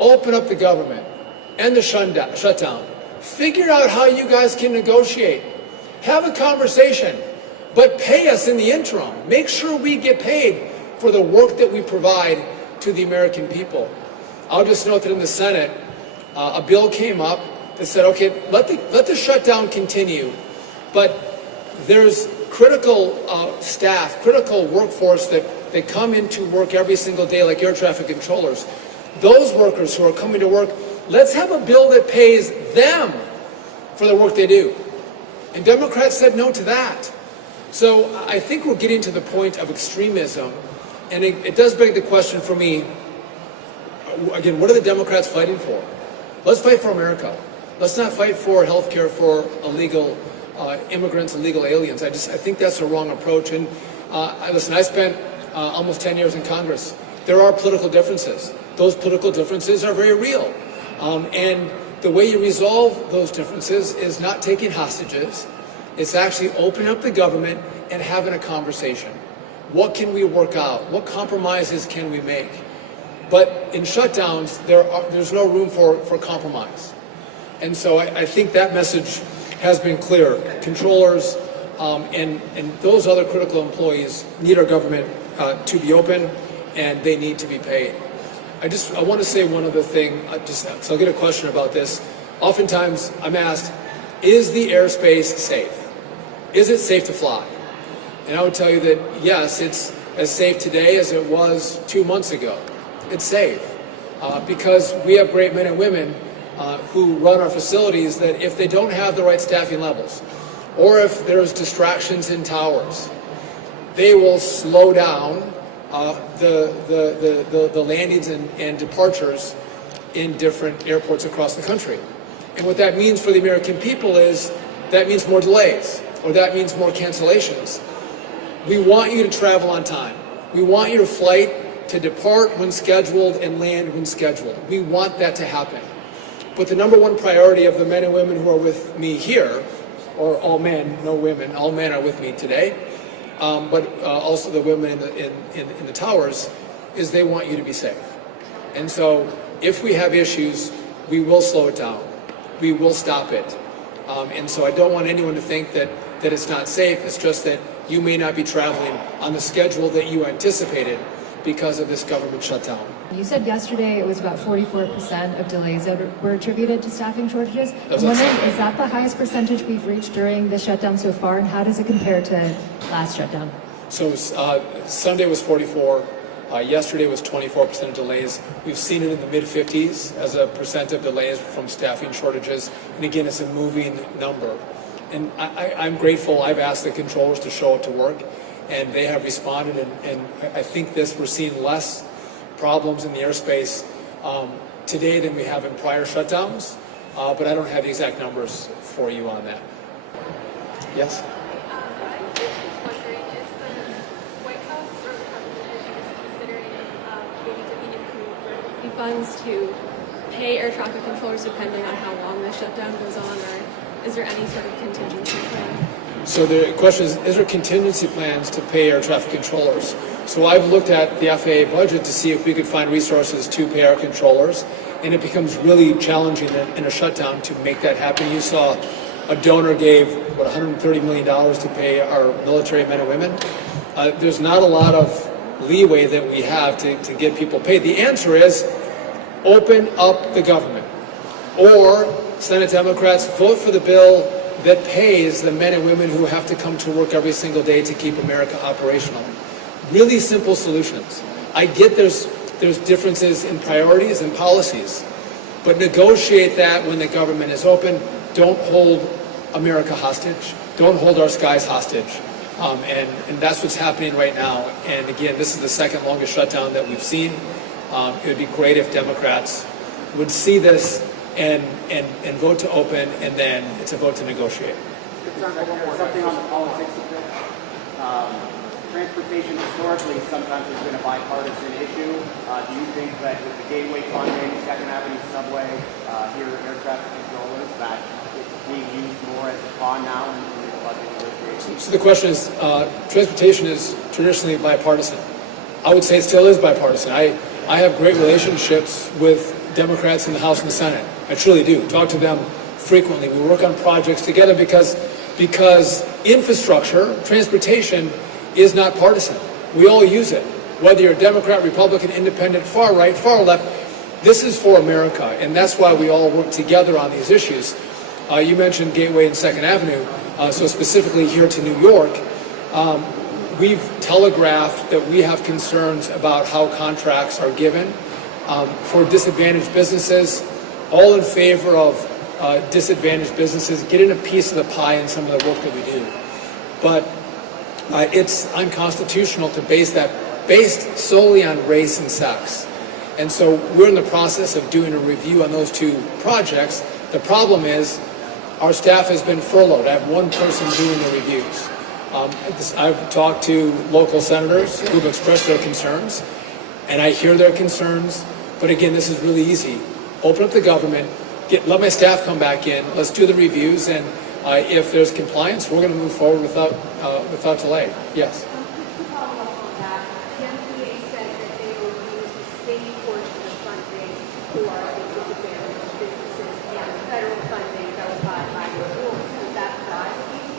open up the government, end the shutdown. Figure out how you guys can negotiate. Have a conversation, but pay us in the interim. Make sure we get paid for the work that we provide to the American people. I'll just note that in the Senate, a bill came up that said, okay, let the shutdown continue, but there's critical staff, critical workforce that come into work every single day, like air traffic controllers. Those workers who are coming to work, let's have a bill that pays them for the work they do. And Democrats said no to that. So I think we're getting to the point of extremism, and it does beg the question for me, again, what are the Democrats fighting for? Let's fight for America. Let's not fight for health care for illegal immigrants, illegal aliens. I think that's a wrong approach. And listen, I spent almost 10 years in Congress. There are political differences. Those political differences are very real. And the way you resolve those differences is not taking hostages. It's actually opening up the government and having a conversation. What can we work out? What compromises can we make? But in shutdowns, there's no room for compromise. And so I think that message has been clear. Controllers and those other critical employees need our government to be open, and they need to be paid. I want to say one other thing, so I'll get a question about this. Oftentimes I'm asked, is the airspace safe? Is it safe to fly? And I would tell you that yes, it's as safe today as it was 2 months ago. It's safe because we have great men and women who run our facilities that if they don't have the right staffing levels, or if there's distractions in towers, they will slow down the landings and departures in different airports across the country. And what that means for the American people is that means more delays, or that means more cancellations. We want you to travel on time. We want your flight to depart when scheduled and land when scheduled. We want that to happen. But the number one priority of the men and women who are with me here, or all men, no women, all men are with me today, but also the women in the towers, is they want you to be safe. And so if we have issues, we will slow it down. We will stop it. And so I don't want anyone to think that it's not safe. It's just that you may not be traveling on the schedule that you anticipated because of this government shutdown. You said yesterday it was about 44% of delays that were attributed to staffing shortages. I'm wondering, is that the highest percentage we've reached during the shutdown so far, and how does it compare to last shutdown? So Sunday was 44. Yesterday was 24% of delays. We've seen it in the mid-50s as a percent of delays from staffing shortages. And again, it's a moving number. And I'm grateful. I've asked the controllers to show up to work, and they have responded. And I think we're seeing less problems in the airspace today than we have in prior shutdowns. But I don't have the exact numbers for you on that. Yes? Funds to pay air traffic controllers depending on how long the shutdown goes on, or is there any sort of contingency plan? So the question is there contingency plans to pay air traffic controllers? So I've looked at the FAA budget to see if we could find resources to pay our controllers, and it becomes really challenging in a shutdown to make that happen. You saw a donor gave, $130 million to pay our military men and women. There's not a lot of leeway that we have to get people paid. The answer is open up the government, or Senate Democrats vote for the bill that pays the men and women who have to come to work every single day to keep America operational. Really simple solutions. I get there's differences in priorities and policies, but negotiate that when the government is open. Don't hold America hostage. Don't hold our skies hostage. And that's what's happening right now. And again, this is the second longest shutdown that we've seen. It would be great if Democrats would see this and vote to open, and then it's a vote to negotiate. Something on the politics of this. Transportation historically sometimes has been a bipartisan issue. Do you think that with the Gateway funding, Second Avenue subway, here air traffic controllers, that it's being used more as a pawn now in the budget negotiations? So the question is, transportation is traditionally bipartisan. I would say it still is bipartisan. I have great relationships with Democrats in the House and the Senate. I truly do. Talk to them frequently. We work on projects together because infrastructure, transportation, is not partisan. We all use it. Whether you're Democrat, Republican, Independent, far right, far left, this is for America, and that's why we all work together on these issues. You mentioned Gateway and 2nd Avenue, so specifically here to New York, we've telegraphed that we have concerns about how contracts are given for disadvantaged businesses, all in favor of disadvantaged businesses getting a piece of the pie in some of the work that we do. But it's unconstitutional to based solely on race and sex. And so we're in the process of doing a review on those two projects. The problem is our staff has been furloughed. I have one person doing the reviews. I've talked to local senators who've expressed their concerns, and I hear their concerns. But again, this is really easy. Open up the government, let my staff come back in, let's do the reviews, and if there's compliance, we're going to move forward without delay. Yes?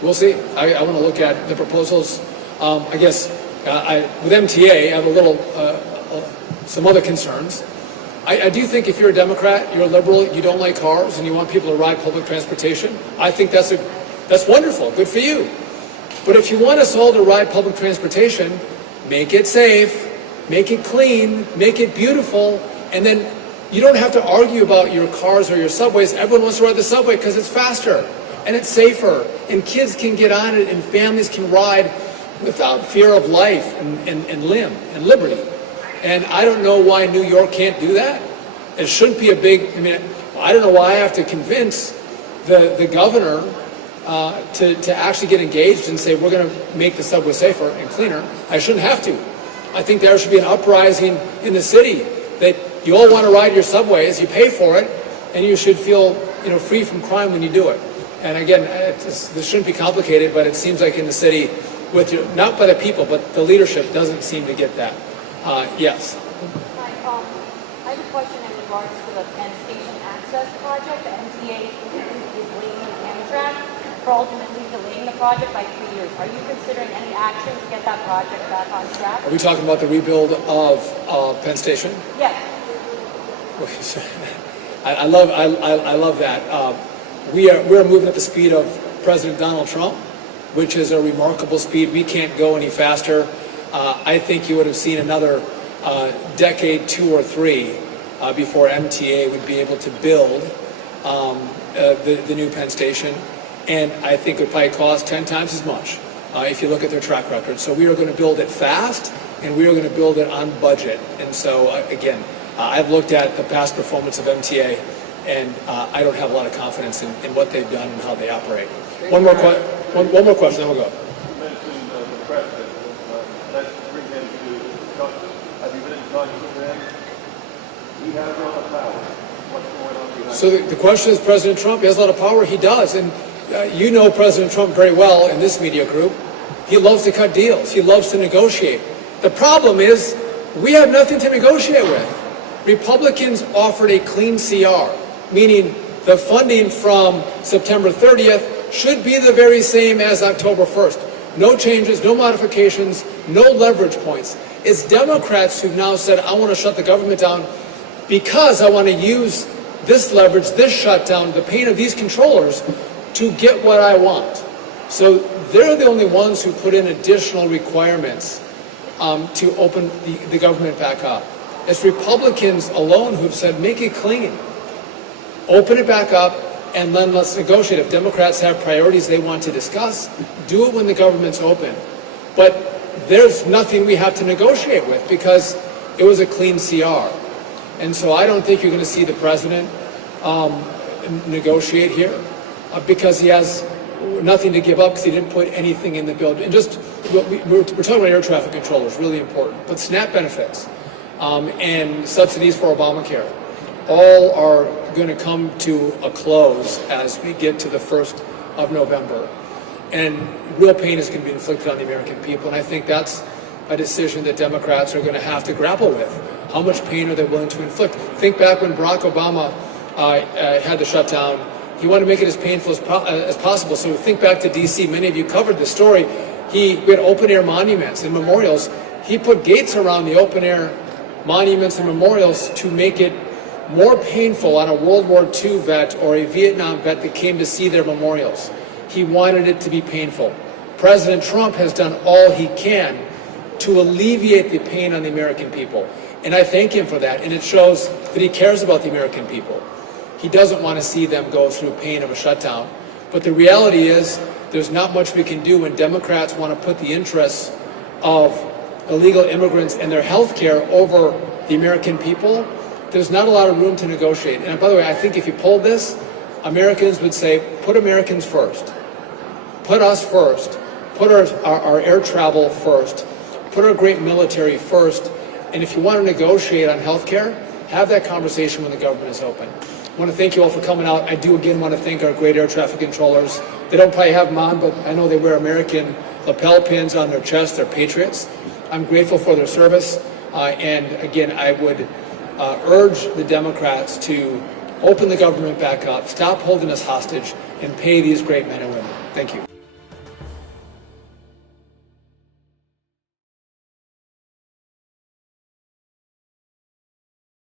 We'll see. I want to look at the proposals. I guess with MTA, I have a little some other concerns. I do think if you're a Democrat, you're a liberal, you don't like cars, and you want people to ride public transportation, I think that's wonderful. Good for you. But if you want us all to ride public transportation, make it safe, make it clean, make it beautiful, and then you don't have to argue about your cars or your subways. Everyone wants to ride the subway because it's faster and it's safer, and kids can get on it, and families can ride without fear of life and limb and liberty. And I don't know why New York can't do that. It shouldn't be a big, I don't know why I have to convince the governor to actually get engaged and say we're going to make the subway safer and cleaner. I shouldn't have to. I think there should be an uprising in the city that you all want to ride your subways, you pay for it, and you should feel free from crime when you do it. And again, this shouldn't be complicated, but it seems like in the city, not by the people, but the leadership doesn't seem to get that. Yes. Hi, I have a question in regards to the Penn Station Access Project. The MTA is waiting Amtrak for ultimately delaying the project by 3 years. Are you considering any action to get that project back on track? Are we talking about the rebuild of Penn Station? Yes. I love that. We're moving at the speed of President Donald Trump, which is a remarkable speed. We can't go any faster. I think you would have seen another decade, 2 or 3, before MTA would be able to build the new Penn Station. And I think it would probably cost 10 times as much if you look at their track record. So we are going to build it fast, and we are going to build it on budget. And so, again, I've looked at the past performance of MTA, and I don't have a lot of confidence in what they've done and how they operate. One more question, then we'll go. You mentioned the president. Let's bring him to discussion. Have you been in touch with him? He has a lot of power. What's going on behind So the question is, President Trump, he has a lot of power? He does. And you know President Trump very well in this media group. He loves to cut deals. He loves to negotiate. The problem is we have nothing to negotiate with. Republicans offered a clean CR, meaning the funding from September 30th should be the very same as October 1st. No changes, no modifications, no leverage points. It's Democrats who've now said, I want to shut the government down because I want to use this leverage, this shutdown, the pain of these controllers to get what I want. So they're the only ones who put in additional requirements to open the government back up. It's Republicans alone who've said, make it clean. Open it back up, and then let's negotiate. If Democrats have priorities they want to discuss, do it when the government's open. But there's nothing we have to negotiate with because it was a clean CR. And so I don't think you're going to see the president negotiate here because he has nothing to give up because he didn't put anything in the bill. And just, we're talking about air traffic controllers, really important. But SNAP benefits and subsidies for Obamacare all are going to come to a close as we get to the 1st of November. And real pain is going to be inflicted on the American people. And I think that's a decision that Democrats are going to have to grapple with. How much pain are they willing to inflict? Think back when Barack Obama had the shutdown. He wanted to make it as painful as possible. So think back to D.C. Many of you covered this story. We had open-air monuments and memorials. He put gates around the open-air monuments and memorials to make it more painful on a World War II vet or a Vietnam vet that came to see their memorials. He wanted it to be painful. President Trump has done all he can to alleviate the pain on the American people. And I thank him for that. And it shows that he cares about the American people. He doesn't want to see them go through pain of a shutdown. But the reality is there's not much we can do when Democrats want to put the interests of illegal immigrants and their health care over the American people. There's not a lot of room to negotiate. And by the way, I think if you polled this, Americans would say, put Americans first. Put us first. Put our air travel first. Put our great military first. And if you want to negotiate on health care, have that conversation when the government is open. I want to thank you all for coming out. I do again want to thank our great air traffic controllers. They don't probably have them on, but I know they wear American lapel pins on their chest. They're patriots. I'm grateful for their service. And again, I would urge the Democrats to open the government back up, stop holding us hostage, and pay these great men and women. Thank you.